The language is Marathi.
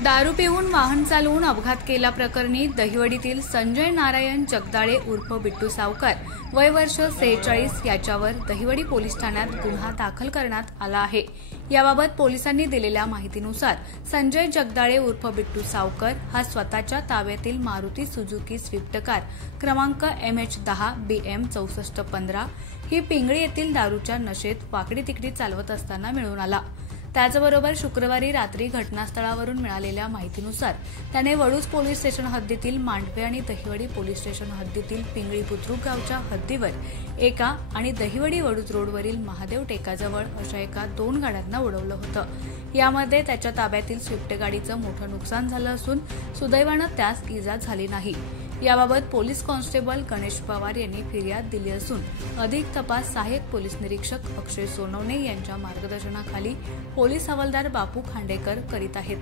दारू पिऊन वाहन चालवून अपघात केला प्रकरणी दहिवडीतील संजय नारायण जगदाळे उर्फ बिट्टू सावकार वय वर्ष 46 याच्यावर दहिवडी पोलीस ठाण्यात गुन्हा दाखल करण्यात आला आहे। याबाबत पोलिसांनी दिलेल्या माहितीनुसार संजय जगदाळे उर्फ बिट्टू सावकर हा स्वतःच्या ताब्यातील मारुती सुझुकी स्विफ्ट कार क्रमांक MH10 BM 6415 ही पिंगळी येथील दारूच्या नशेत वाकडी तिकडी चालवत असताना मिळून आला। त्याचबरोबर शुक्रवारी रात्री घटनास्थळावरून मिळालेल्या माहितीनुसार त्याने वडूज पोलीस स्टेशन हद्दीतील मांडवे आणि दहिवडी पोलीस स्टेशन हद्दीतील पिंगळी बुद्रुक गावच्या हद्दीवर एका आणि दहिवडी वडूज रोडवरील महादेव टेकाजवळ अशा एका 2 गाड्यांना उडवलं होतं। यामध्ये त्याच्या ताब्यातील स्विफ्ट गाडीचं मोठं नुकसान झालं असून सुदैवानं त्यास इजा झाली नाही। याबाबत पोलीस कॉन्स्टेबल गणेश पवार यांनी फिर्याद दिली असून अधिक तपास सहाय्यक पोलीस निरीक्षक अक्षय सोनवणे यांच्या मार्गदर्शनाखाली पोलीस हवालदार बापू खांडेकर करीत आहेत।